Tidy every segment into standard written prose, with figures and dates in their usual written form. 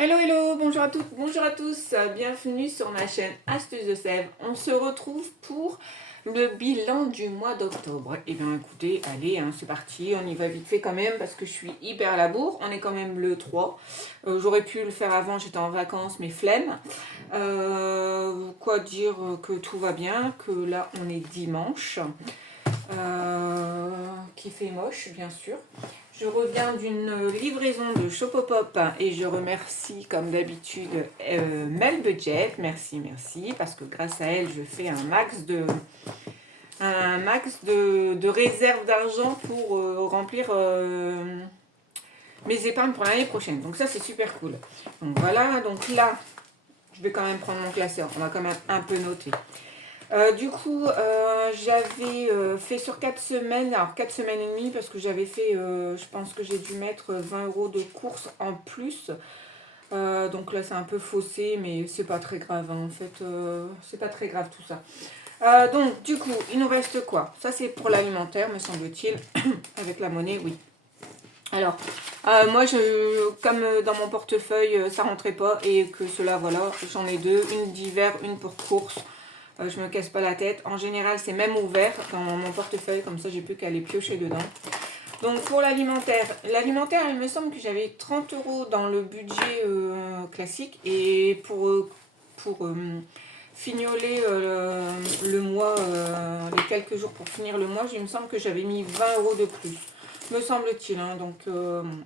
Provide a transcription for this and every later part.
Hello, hello, bonjour à toutes, bonjour à tous, bienvenue sur ma chaîne Astuces de Sève. On se retrouve pour le bilan du mois d'octobre. Et bien écoutez, allez, c'est parti, on y va vite fait quand même parce que je suis hyper à la bourre. On est quand même le 3. J'aurais pu le faire avant, j'étais en vacances, mais flemme. Quoi dire que tout va bien, que là on est dimanche, qui fait moche bien sûr. Je reviens d'une livraison de Shopopop et je remercie comme d'habitude Mel Budget, merci, parce que grâce à elle, je fais un max de réserve d'argent pour remplir mes épargnes pour l'année prochaine. Donc ça, c'est super cool. Donc voilà, donc là, je vais quand même prendre mon classeur, on va quand même un peu noter. J'avais fait sur 4 semaines, alors 4 semaines et demie, parce que j'avais fait, je pense que j'ai dû mettre 20 € de courses en plus. Donc là, c'est un peu faussé, mais c'est pas très grave, en fait, c'est pas très grave tout ça. Donc, du coup, il nous reste quoi? Ça, c'est pour l'alimentaire, me semble-t-il, avec la monnaie, oui. Alors, moi, comme dans mon portefeuille, ça rentrait pas, et que cela, voilà, j'en ai deux, une d'hiver, une pour course. Je me casse pas la tête. En général, c'est même ouvert dans mon portefeuille, comme ça, j'ai plus qu'à les piocher dedans. Donc, pour l'alimentaire, il me semble que j'avais 30 € dans le budget classique. Et pour fignoler le mois, les quelques jours pour finir le mois, il me semble que j'avais mis 20 € de plus. Me semble-t-il. Donc,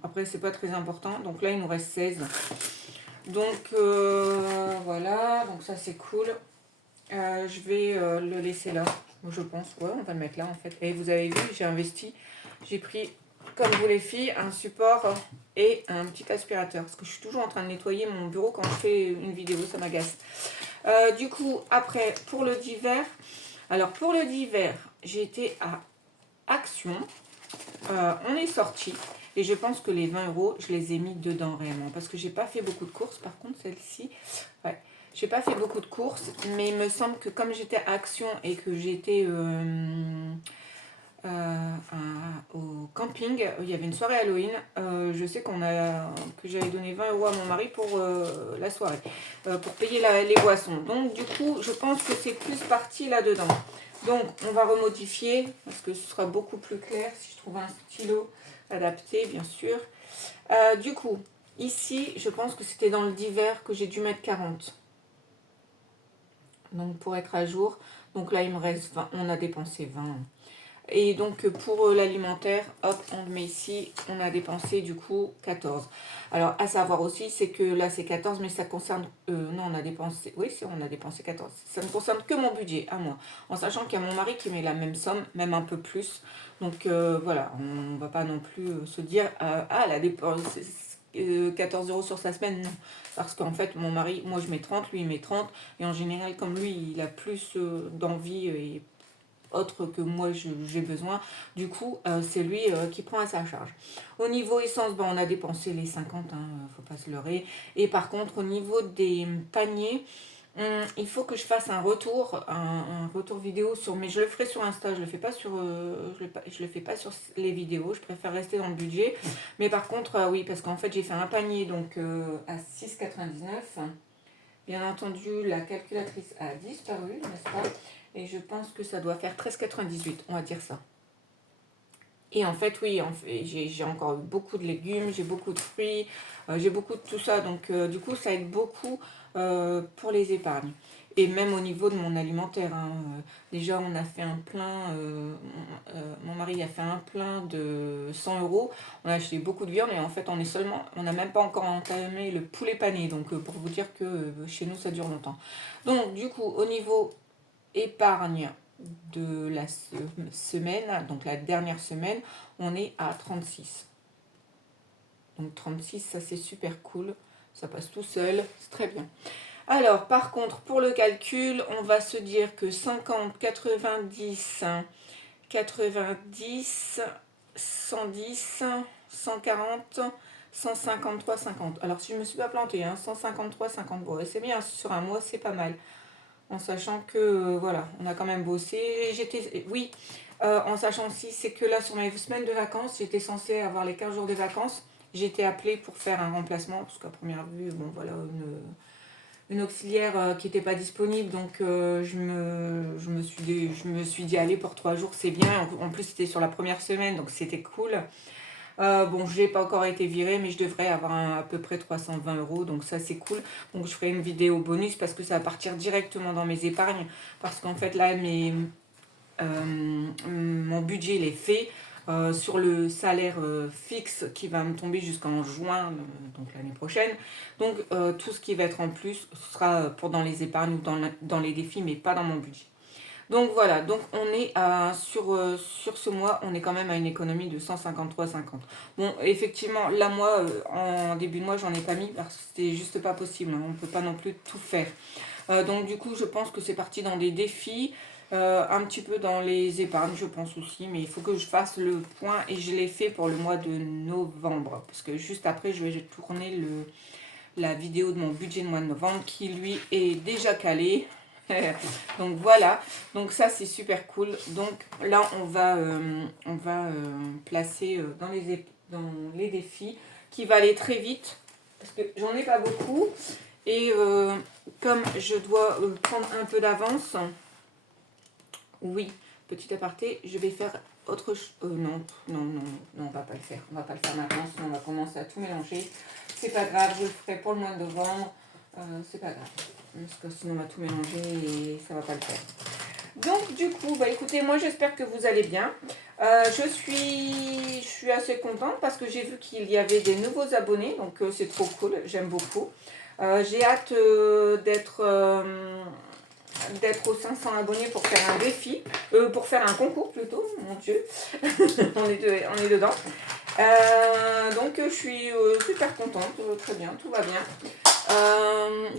après, c'est pas très important. Donc là, il nous reste 16. Donc, voilà. Donc, ça, c'est cool. Je vais le laisser là, je pense. Ouais, on va le mettre là en fait. Et vous avez vu, j'ai investi. J'ai pris, comme vous les filles, un support et un petit aspirateur. Parce que je suis toujours en train de nettoyer mon bureau quand je fais une vidéo, ça m'agace. Du coup, après, pour le d'hiver. Alors, pour le d'hiver, j'ai été à Action. On est sorti. Et je pense que les 20 €, je les ai mis dedans réellement. Parce que j'ai pas fait beaucoup de courses. Par contre, celle-ci, ouais. J'ai pas fait beaucoup de courses, mais il me semble que comme j'étais à Action et que j'étais au camping, il y avait une soirée Halloween. Je sais que j'avais donné 20 € à mon mari pour la soirée, pour payer les boissons. Donc du coup, je pense que c'est plus parti là-dedans. Donc on va remodifier parce que ce sera beaucoup plus clair si je trouve un stylo adapté, bien sûr. Du coup, ici, je pense que c'était dans le d'hiver que j'ai dû mettre 40. Donc pour être à jour, donc là il me reste 20, on a dépensé 20. Et donc pour l'alimentaire, hop, on le met ici, on a dépensé du coup 14. Alors à savoir aussi, c'est que là c'est 14, mais ça concerne, non on a dépensé, oui on a dépensé 14. Ça ne concerne que mon budget, à moi. En sachant qu'il y a mon mari qui met la même somme, même un peu plus. Donc voilà, on ne va pas non plus se dire, ah la dépense, 14 € sur sa semaine, non. Parce qu'en fait, mon mari, moi je mets 30, lui il met 30. Et en général, comme lui, il a plus d'envie et autre que moi j'ai besoin, du coup, c'est lui qui prend à sa charge. Au niveau essence, on a dépensé les 50, faut pas se leurrer. Et par contre, au niveau des paniers, il faut que je fasse un retour vidéo sur, mais je le ferai sur Insta, je le fais pas sur, je le fais pas sur les vidéos, je préfère rester dans le budget. Mais par contre, oui, parce qu'en fait j'ai fait un panier donc à 6,99. Bien entendu, la calculatrice a disparu, n'est-ce pas? Et je pense que ça doit faire 13,98, on va dire ça. Et en fait, oui, j'ai encore eu beaucoup de légumes, j'ai beaucoup de fruits, j'ai beaucoup de tout ça. Donc, du coup, ça aide beaucoup pour les épargnes. Et même au niveau de mon alimentaire. Déjà, on a fait un plein, mon mari a fait un plein de 100 €. On a acheté beaucoup de viande et en fait, on n'a même pas encore entamé le poulet pané. Donc, pour vous dire que chez nous, ça dure longtemps. Donc, du coup, au niveau épargne de la semaine, donc la dernière semaine, on est à 36. Donc 36, ça c'est super cool, ça passe tout seul, c'est très bien. Alors par contre, pour le calcul, on va se dire que 50, 90, 90, 110, 140, 153, 50. Alors si je ne me suis pas plantée, 153, 50. Bon, c'est bien, sur un mois, c'est pas mal. En sachant que, voilà, on a quand même bossé. En sachant aussi, c'est que là, sur mes semaines de vacances, j'étais censée avoir les 15 jours de vacances. j'ai été appelée pour faire un remplacement, parce qu'à première vue, bon voilà, une auxiliaire qui n'était pas disponible, donc je me suis dit, allez, pour 3 jours, c'est bien. En plus, c'était sur la première semaine, donc c'était cool. Bon, je n'ai pas encore été virée, mais je devrais avoir à peu près 320 euros, donc ça c'est cool. Donc je ferai une vidéo bonus parce que ça va partir directement dans mes épargnes, parce qu'en fait là, mon budget il est fait. Sur le salaire fixe qui va me tomber jusqu'en juin, donc l'année prochaine. Donc tout ce qui va être en plus, ce sera pour dans les épargnes ou dans les défis, mais pas dans mon budget. Donc voilà, donc on est sur ce mois, on est quand même à une économie de 153,50. Bon, effectivement, là moi, en début de mois, j'en ai pas mis parce que c'était juste pas possible, hein, on ne peut pas non plus tout faire. Donc du coup, je pense que c'est parti dans des défis, un petit peu dans les épargnes, je pense aussi, mais il faut que je fasse le point et je l'ai fait pour le mois de novembre, parce que juste après, je vais tourner la vidéo de mon budget de mois de novembre qui lui est déjà calé. Donc voilà, donc ça c'est super cool. Donc là on va placer dans les défis qui va aller très vite parce que j'en ai pas beaucoup et comme je dois prendre un peu d'avance, oui, petit aparté, je vais faire autre chose. Non, on va pas le faire. On va pas le faire maintenant, sinon on va commencer à tout mélanger. C'est pas grave, je le ferai pour le mois de novembre. C'est pas grave. Parce que sinon on va tout mélanger et ça va pas le faire. Donc du coup, bah écoutez, moi j'espère que vous allez bien. Je suis assez contente parce que j'ai vu qu'il y avait des nouveaux abonnés, donc c'est trop cool, j'aime beaucoup. J'ai hâte d'être aux 500 abonnés pour faire un défi, pour faire un concours plutôt, mon Dieu, on est dedans. Donc je suis super contente, très bien, tout va bien.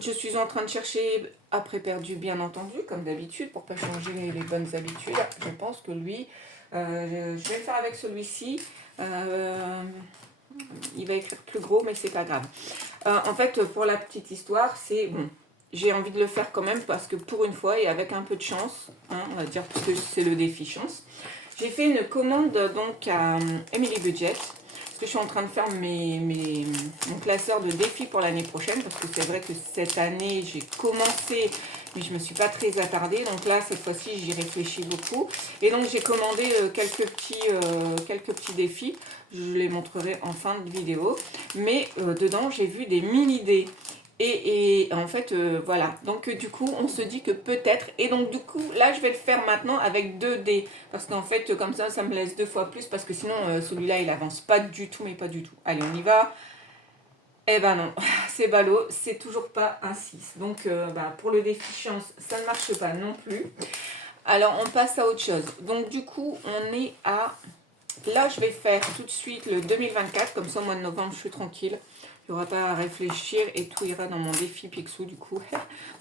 Je suis en train de chercher après perdu, bien entendu, comme d'habitude, pour pas changer les bonnes habitudes. Je pense que lui, je vais le faire avec celui-ci. Il va écrire plus gros, mais c'est pas grave. En fait, pour la petite histoire, c'est bon. J'ai envie de le faire quand même parce que pour une fois et avec un peu de chance, hein, on va dire parce que c'est le défi chance. J'ai fait une commande donc à Emily Budget. Parce que je suis en train de faire mon classeur de défis pour l'année prochaine. Parce que c'est vrai que cette année, j'ai commencé, mais je ne me suis pas très attardée. Donc là, cette fois-ci, j'y réfléchis beaucoup. Et donc, j'ai commandé quelques petits défis. Je les montrerai en fin de vidéo. Mais dedans, j'ai vu des mini-dés. Et en fait, voilà. Donc, du coup, on se dit que peut-être. Et donc, du coup, là, je vais le faire maintenant avec 2 dés. Parce qu'en fait, comme ça me laisse 2 fois plus. Parce que sinon, celui-là, il avance pas du tout, mais pas du tout. Allez, on y va. Eh ben non, c'est ballot. C'est toujours pas un 6. Donc, pour le défi chance, ça ne marche pas non plus. Alors, on passe à autre chose. Donc, du coup, on est à... Là, je vais faire tout de suite le 2024. Comme ça, au mois de novembre, je suis tranquille. Il n'y aura pas à réfléchir et tout ira dans mon défi Picsou du coup.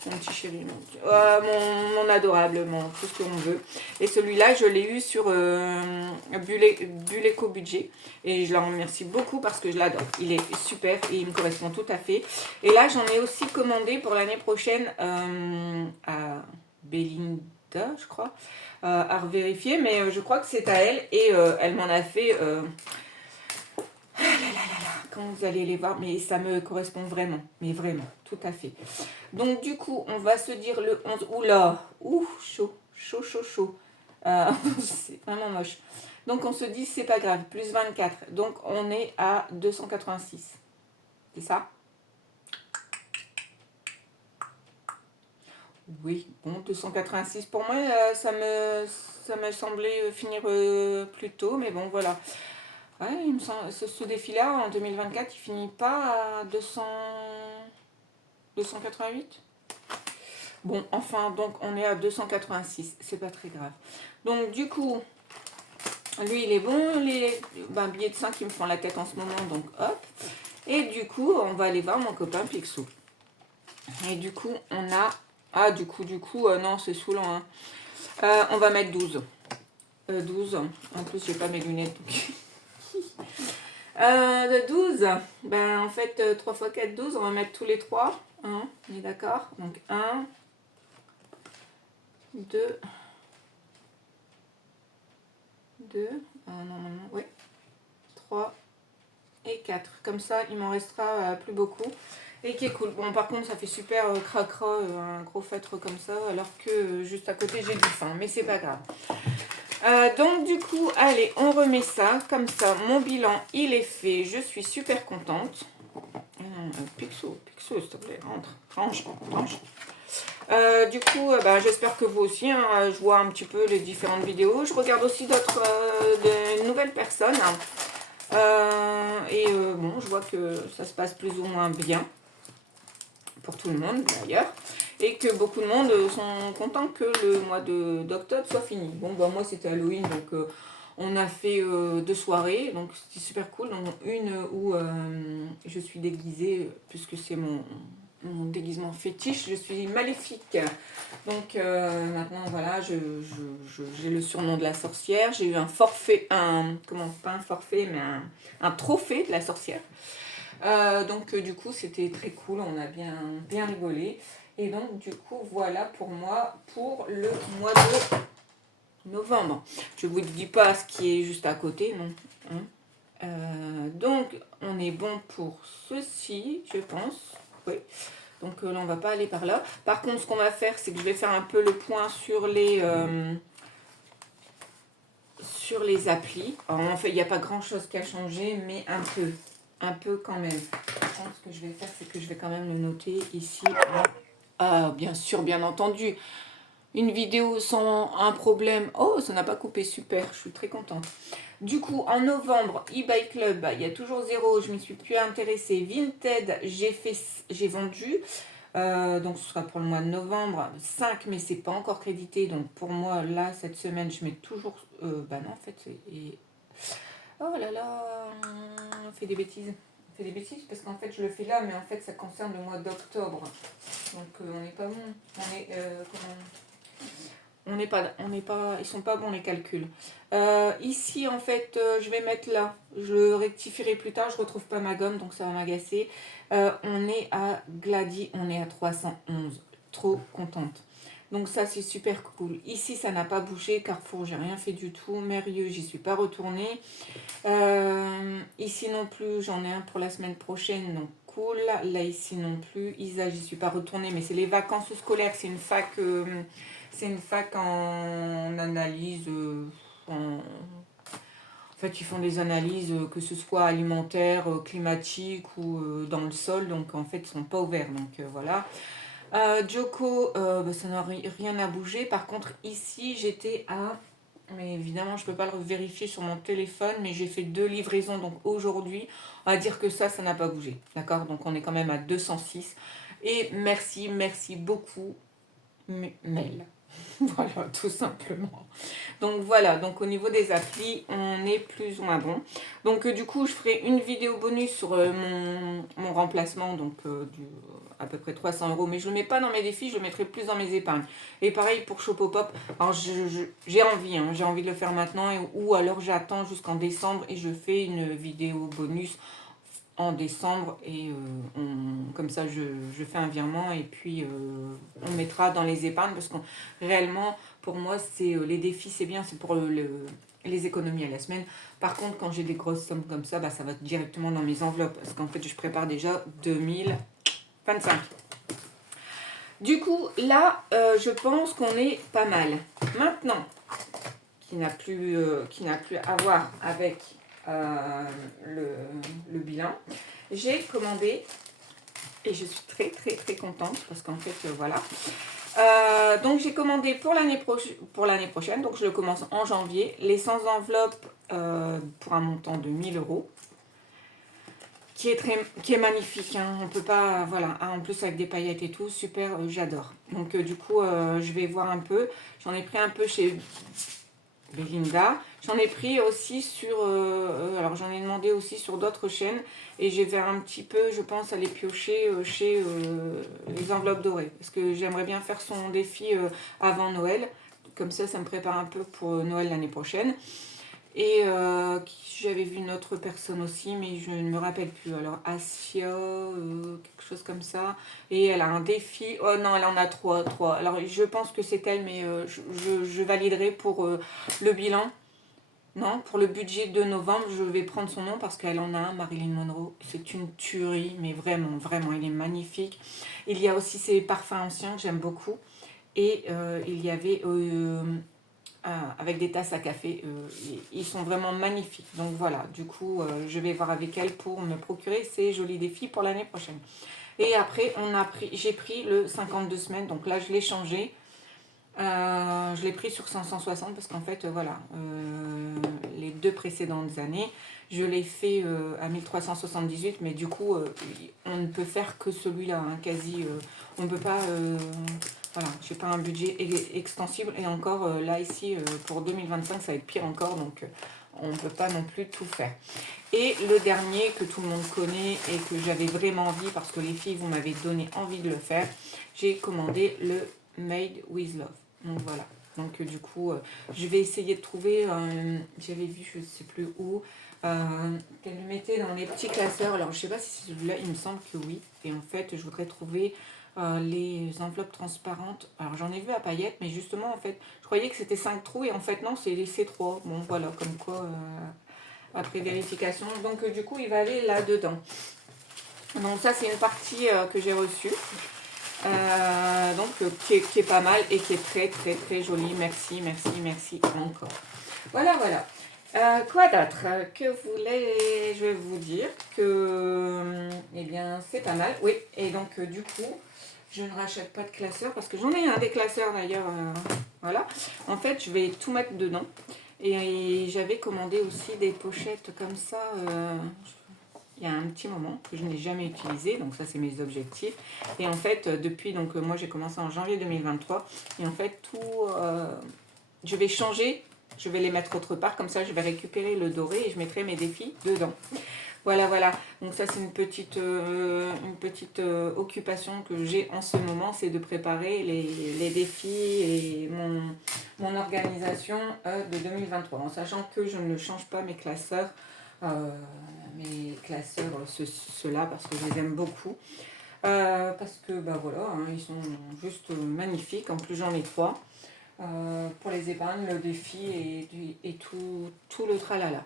Mon petit chéri, mon adorable, tout ce que l'on veut. Et celui-là, je l'ai eu sur Bull Eco Budget. Et je la remercie beaucoup parce que je l'adore. Il est super et il me correspond tout à fait. Et là, j'en ai aussi commandé pour l'année prochaine à Belinda, je crois. À revérifier, mais je crois que c'est à elle. Et elle m'en a fait... quand vous allez les voir, mais ça me correspond vraiment, mais vraiment, tout à fait. Donc du coup, on va se dire le 11, oula, chaud, chaud, chaud, chaud. C'est vraiment moche. Donc on se dit, c'est pas grave, plus 24, donc on est à 286. C'est ça? Oui, bon, 286 pour moi, ça me semblait finir plus tôt, mais bon, voilà. Ouais, il me semble, ce défi-là, en 2024, il finit pas à 288. Bon, enfin, donc on est à 286. C'est pas très grave. Donc, du coup, lui, il est bon. Les billets de 5 qui me font la tête en ce moment, donc hop. Et du coup, on va aller voir mon copain Picsou. Et du coup, on a... Ah, du coup, non, c'est saoulant. Hein. On va mettre 12. 12. En plus, j'ai pas mes lunettes, donc... De 12, en fait, 3 x 4, 12, on va mettre tous les 3. Hein, on est d'accord? Donc 1, 2, non, oui, 3, et 4. Comme ça, il m'en restera plus beaucoup. Et qui est cool. Bon, par contre, ça fait super cracra, un gros feutre comme ça, alors que juste à côté, j'ai du fin. Mais c'est pas grave. Donc, du coup, allez, on remet ça. Comme ça, mon bilan, il est fait. Je suis super contente. Pixo, s'il te plaît, rentre. Range. Du coup, j'espère que vous aussi, hein, je vois un petit peu les différentes vidéos. Je regarde aussi d'autres, de nouvelles personnes. Bon, je vois que ça se passe plus ou moins bien pour tout le monde d'ailleurs. Et que beaucoup de monde sont contents que le mois d'octobre soit fini. Bon, bah moi c'était Halloween, donc on a fait 2 soirées, donc c'était super cool. Donc une où je suis déguisée, puisque c'est mon déguisement fétiche, je suis maléfique. Donc maintenant voilà, j'ai le surnom de la sorcière. J'ai eu un forfait, pas un forfait, mais un trophée de la sorcière. Donc du coup c'était très cool, on a bien rigolé. Et donc du coup voilà pour moi pour le mois de novembre. Je vous dis pas ce qui est juste à côté, non. Hein. Donc on est bon pour ceci, je pense. Oui. Donc là on va pas aller par là. Par contre ce qu'on va faire, c'est que je vais faire un peu le point sur les applis. Alors, en fait il n'y a pas grand chose qui a changé, mais un peu quand même. Ce que je vais faire, c'est que je vais quand même le noter ici. Ah, bien sûr, bien entendu. Une vidéo sans un problème. Oh, ça n'a pas coupé, super, je suis très contente. Du coup, en novembre, eBay Club, il y a toujours 0, je ne m'y suis plus intéressée. Vinted, j'ai vendu. Donc ce sera pour le mois de novembre. 5, mais c'est pas encore crédité. Donc pour moi, là, cette semaine, je mets toujours... non, en fait, oh là là, on fait des bêtises. On fait des bêtises parce qu'en fait, je le fais là, mais en fait, ça concerne le mois d'octobre. Donc on n'est pas bon. On n'est pas, ils sont pas bons les calculs. Ici, en fait, je vais mettre là. Je le rectifierai plus tard. Je retrouve pas ma gomme, donc ça va m'agacer. On est à Glady, on est à 311. Trop contente. Donc ça, c'est super cool. Ici, ça n'a pas bougé. Carrefour, j'ai rien fait du tout. Mérieux, j'y suis pas retournée. Ici non plus, j'en ai un pour la semaine prochaine, donc cool. Là, ici non plus. Isa, j'y suis pas retournée, mais c'est les vacances scolaires. C'est une fac en analyse. En fait, ils font des analyses, que ce soit alimentaires, climatiques ou dans le sol. Donc, en fait, ils sont pas ouverts. Donc, voilà. Joko, ça n'a rien à bouger. Par contre, ici, j'étais à... Mais évidemment, je ne peux pas le vérifier sur mon téléphone, mais j'ai fait 2 livraisons. Donc, aujourd'hui, on va dire que ça n'a pas bougé. D'accord? Donc, on est quand même à 206. Et merci beaucoup, Mel. Voilà, tout simplement. Donc voilà, donc au niveau des applis, on est plus ou moins bon. Donc du coup, je ferai une vidéo bonus sur mon remplacement, donc à peu près 300 €. Mais je ne le mets pas dans mes défis, je le mettrai plus dans mes épargnes. Et pareil pour Shopopop. Alors j'ai envie, j'ai envie de le faire maintenant, ou alors j'attends jusqu'en décembre et je fais une vidéo bonus en décembre et comme ça je fais un virement et puis on mettra dans les épargnes parce que réellement pour moi c'est les défis c'est bien, c'est pour les économies à la semaine. Par contre quand j'ai des grosses sommes comme ça, ça va directement dans mes enveloppes parce qu'en fait je prépare déjà 2025. Du coup là je pense qu'on est pas mal. Maintenant qui n'a plus à voir avec le bilan. J'ai commandé et je suis très contente parce qu'en fait voilà. Donc j'ai commandé pour l'année prochaine, donc je le commence en janvier, les 100 enveloppes pour un montant de 1 000 €. Qui est magnifique, on peut pas, voilà, en plus avec des paillettes et tout, super, j'adore. Donc du coup, je vais voir un peu, j'en ai pris un peu chez Belinda. J'en ai pris aussi sur... alors j'en ai demandé aussi sur d'autres chaînes. Et je vais un petit peu, je pense, aller piocher chez les enveloppes dorées. Parce que j'aimerais bien faire son défi avant Noël. Comme ça me prépare un peu pour Noël l'année prochaine. Et j'avais vu une autre personne aussi, mais je ne me rappelle plus. Alors Asia, quelque chose comme ça. Et elle a un défi. Oh non, elle en a trois. Alors je pense que c'est elle, mais je validerai pour le bilan. Non, pour le budget de novembre, je vais prendre son nom parce qu'elle en a un, Marilyn Monroe. C'est une tuerie, mais vraiment, vraiment, il est magnifique. Il y a aussi ses parfums anciens que j'aime beaucoup. Et il y avait avec des tasses à café. Ils sont vraiment magnifiques. Donc voilà, du coup, je vais voir avec elle pour me procurer ces jolis défis pour l'année prochaine. Et après, j'ai pris le 52 semaines. Donc là, je l'ai changé. Je l'ai pris sur 560 parce qu'en fait, voilà, les 2 précédentes années, je l'ai fait à 1378, mais du coup, on ne peut faire que celui-là, hein, quasi. On ne peut pas, voilà, j'ai pas un budget extensible, et encore là, ici, pour 2025, ça va être pire encore, donc on ne peut pas non plus tout faire. Et le dernier que tout le monde connaît et que j'avais vraiment envie, parce que les filles, vous m'avez donné envie de le faire, j'ai commandé le Made with Love. Donc voilà. Donc du coup, je vais essayer de trouver, j'avais vu, je ne sais plus où, qu'elle le mettait dans les petits classeurs. Alors je ne sais pas si c'est celui-là, il me semble que oui. Et en fait, je voudrais trouver les enveloppes transparentes. Alors j'en ai vu à paillettes, mais justement, en fait, je croyais que c'était 5 trous, et en fait non, c'est les C3. Bon voilà, comme quoi, après vérification. Donc du coup, il va aller là-dedans. Donc ça, c'est une partie que j'ai reçue. Donc qui est pas mal et qui est très très très jolie. Merci, merci, merci encore. Voilà, voilà. Quoi d'autre que voulais-je vous dire que, eh bien, c'est pas mal. Oui, et donc du coup, je ne rachète pas de classeur parce que j'en ai un des classeurs d'ailleurs. Voilà. En fait, je vais tout mettre dedans. Et j'avais commandé aussi des pochettes comme ça. Il y a un petit moment que je n'ai jamais utilisé, donc ça c'est mes objectifs. Et en fait, depuis, donc moi j'ai commencé en janvier 2023, et en fait je vais changer, je vais les mettre autre part, comme ça je vais récupérer le doré et je mettrai mes défis dedans. Voilà, voilà, donc ça c'est une petite occupation que j'ai en ce moment, c'est de préparer les défis et mon organisation de 2023, en sachant que je ne change pas mes classeurs. Mes classeurs, ceux-là, parce que je les aime beaucoup. Parce que, bah voilà, hein, ils sont juste magnifiques. En plus, j'en ai 3 pour les épargnes, le défi et tout le tralala.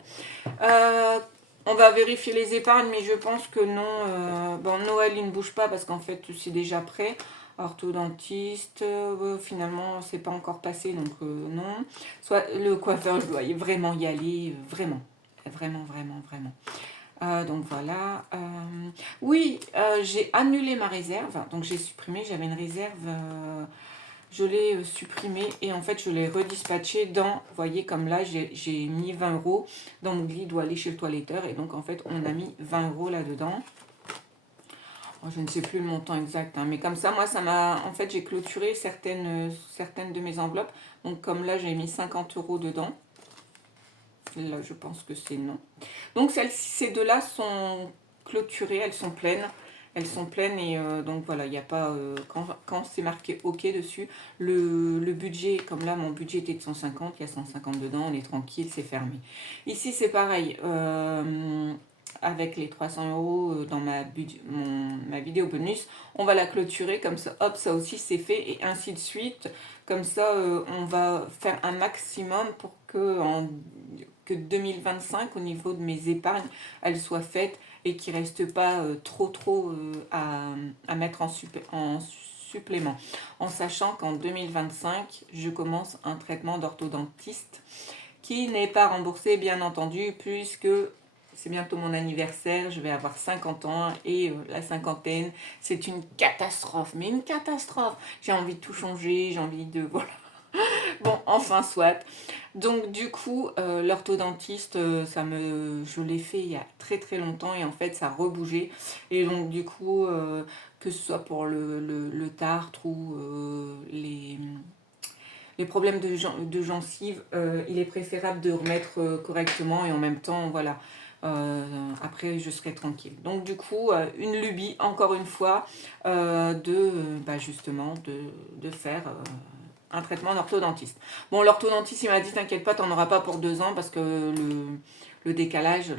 On va vérifier les épargnes, mais je pense que non. Bon, Noël, il ne bouge pas parce qu'en fait, c'est déjà prêt. Orthodontiste, finalement, c'est pas encore passé, donc non. Soit le coiffeur, je dois vraiment y aller, vraiment. Vraiment, vraiment, vraiment. Donc voilà. Oui, j'ai annulé ma réserve. Donc j'ai supprimé, j'avais une réserve, je l'ai supprimée et en fait je l'ai redispatchée dans, vous voyez comme là j'ai mis 20 € dans mon guide ou aller chez le toiletteur, et donc en fait on a mis 20 € là-dedans. Oh, je ne sais plus le montant exact, hein, mais comme ça, moi ça m'a, en fait j'ai clôturé certaines de mes enveloppes. Donc comme là j'ai mis 50 € dedans. Là, je pense que c'est non. Donc, ces deux-là sont clôturées, elles sont pleines. Elles sont pleines et donc voilà, il n'y a pas... quand c'est marqué OK dessus, le budget, comme là, mon budget était de 150, il y a 150 dedans, on est tranquille, c'est fermé. Ici, c'est pareil. Avec les 300 € dans ma vidéo bonus, on va la clôturer comme ça, hop, ça aussi c'est fait, et ainsi de suite. Comme ça, on va faire un maximum pour que 2025, au niveau de mes épargnes, elles soient faites et qu'il ne reste pas trop à mettre en supplément. En sachant qu'en 2025, je commence un traitement d'orthodontiste qui n'est pas remboursé, bien entendu, puisque c'est bientôt mon anniversaire, je vais avoir 50 ans et la cinquantaine, c'est une catastrophe, mais une catastrophe. J'ai envie de tout changer, j'ai envie de... Voilà. Bon, enfin, soit. Donc, du coup, l'orthodontiste, je l'ai fait il y a très très longtemps et en fait, ça a rebougé. Et donc, du coup, que ce soit pour le tartre ou les problèmes de gencives, il est préférable de remettre correctement et en même temps, voilà. Après, je serai tranquille. Donc, du coup, une lubie, encore une fois, justement, de faire un traitement d'orthodontiste. Bon, l'orthodontiste, il m'a dit, t'inquiète pas, t'en auras pas pour 2 ans parce que le décalage,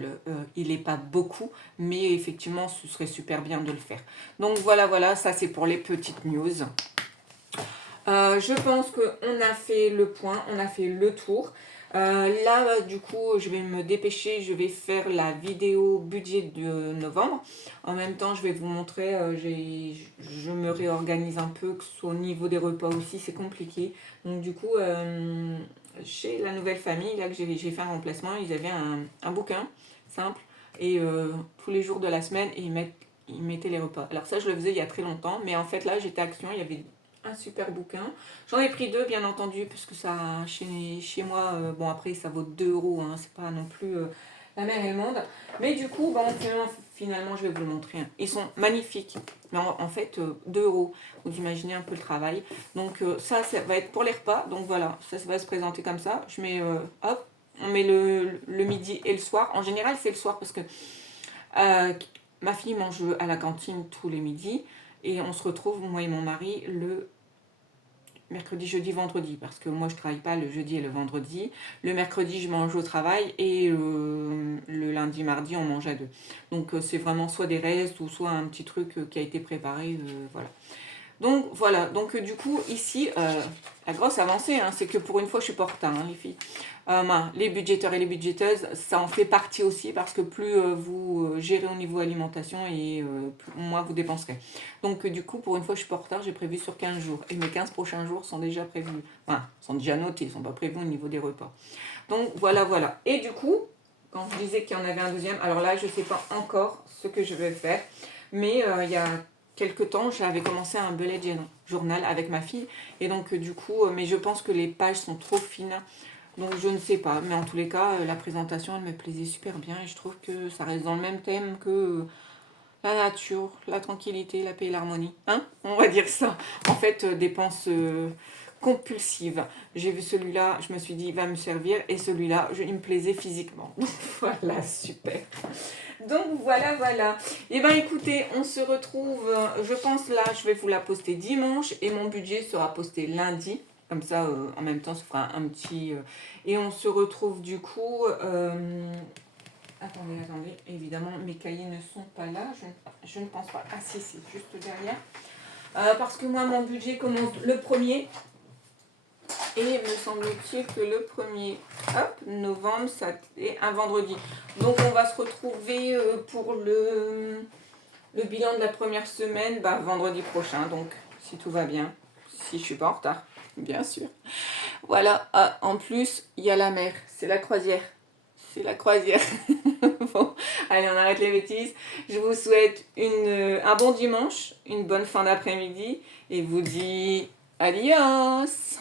il n'est pas beaucoup, mais effectivement, ce serait super bien de le faire. Donc, voilà, ça c'est pour les petites news. Je pense qu'on a fait le point, on a fait le tour. Là, du coup, je vais me dépêcher, je vais faire la vidéo budget de novembre. En même temps, je vais vous montrer, je me réorganise un peu, que ce soit au niveau des repas aussi, c'est compliqué. Donc du coup, chez la nouvelle famille, là que j'ai fait un remplacement, ils avaient un bouquin simple et tous les jours de la semaine, ils mettaient les repas. Alors ça, je le faisais il y a très longtemps, mais en fait là, j'étais à Action, il y avait un super bouquin. J'en ai pris deux, bien entendu, parce que ça, chez moi, bon après, ça vaut 2 euros, hein, c'est pas non plus la mer et le monde. Mais du coup, bon, finalement, je vais vous le montrer. Hein. Ils sont magnifiques, mais en fait, 2 euros. Vous imaginez un peu le travail. Donc ça va être pour les repas. Donc voilà, ça va se présenter comme ça. Je mets, hop, on met le midi et le soir. En général, c'est le soir, parce que ma fille mange à la cantine tous les midis. Et on se retrouve, moi et mon mari, le mercredi, jeudi, vendredi, parce que moi je travaille pas le jeudi et le vendredi. Le mercredi, je mange au travail et le lundi, mardi, on mange à deux. Donc c'est vraiment soit des restes ou soit un petit truc qui a été préparé, voilà. Donc voilà, donc du coup ici, la grosse avancée, hein, c'est que pour une fois je suis pas en retard, hein, les filles. Les budgéteurs et les budgéteuses, ça en fait partie aussi parce que plus vous gérez au niveau alimentation et plus, moins vous dépenserez. Donc du coup pour une fois je suis pas en retard, j'ai prévu sur 15 jours et mes 15 prochains jours sont déjà prévus, enfin sont déjà notés, ils sont pas prévus au niveau des repas. Donc voilà, voilà. Et du coup, quand je disais qu'il y en avait un deuxième, alors là je sais pas encore ce que je vais faire, mais il y a quelque temps, j'avais commencé un bullet journal avec ma fille. Et donc, du coup, mais je pense que les pages sont trop fines. Donc, je ne sais pas. Mais en tous les cas, la présentation, elle me plaisait super bien. Et je trouve que ça reste dans le même thème que la nature, la tranquillité, la paix et l'harmonie. Hein? On va dire ça. En fait, dépenses compulsives. J'ai vu celui-là, je me suis dit, il va me servir. Et celui-là, il me plaisait physiquement. Donc, voilà, super. Donc voilà, voilà. Et ben écoutez, on se retrouve, je pense là, je vais vous la poster dimanche et mon budget sera posté lundi. Comme ça, en même temps, ça fera un petit... et on se retrouve du coup... attendez, attendez. Évidemment, mes cahiers ne sont pas là. Je ne pense pas. Ah si, c'est juste derrière. Parce que moi, mon budget commence le premier. Et me semble-t-il que le 1er novembre, ça est un vendredi. Donc on va se retrouver pour le bilan de la première semaine vendredi prochain. Donc si tout va bien, si je suis pas en retard, bien sûr. Voilà, en plus, il y a la mer, c'est la croisière. C'est la croisière. Bon, allez, on arrête les bêtises. Je vous souhaite un bon dimanche, une bonne fin d'après-midi et vous dis adios.